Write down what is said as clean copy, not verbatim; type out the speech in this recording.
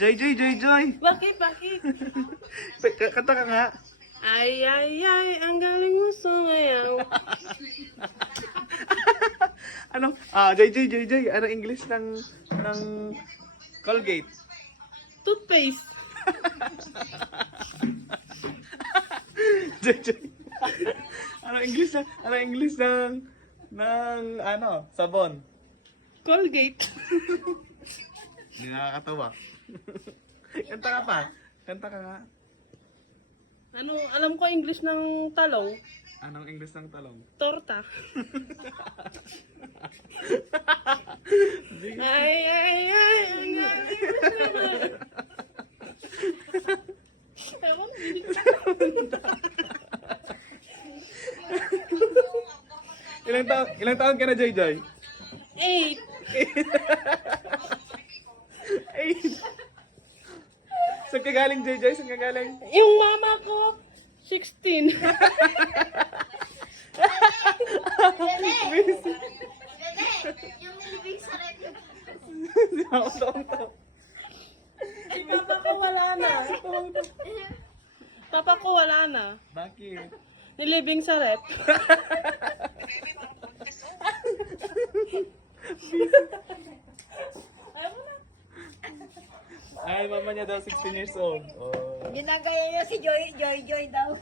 Joy, Joy, Joy, Joy. Bakit? Bakit? Kanta ka nga. Ay, ay, ay, ang galing mo sumayaw. Ano? Joy, Joy, Joy, Joy. Ano English ng Colgate? Toothpaste. Joy, Joy. Ano English ng sabon? Colgate. Hindi nakakatawa. Kanta ka pa. Kanta ka nga. Ano, alam ko English ng talong. Anong English ng talong? Torta. Ay, ay, ay, ang galing mo sumayaw. Ewan, hindi ko Ilang taon ka na, Joy, Joy? 8. 8. Saan ka galing, Joy, Joy? Saan ka galing? Yung mama ko, 16. Yung nilibig sa record. Si papa ko wala na. Papa ko wala na. Bakit? Nilibing sa rep. Ay, mama niya daw 16 years old. Oh. Ginagaya niya si Joy daw.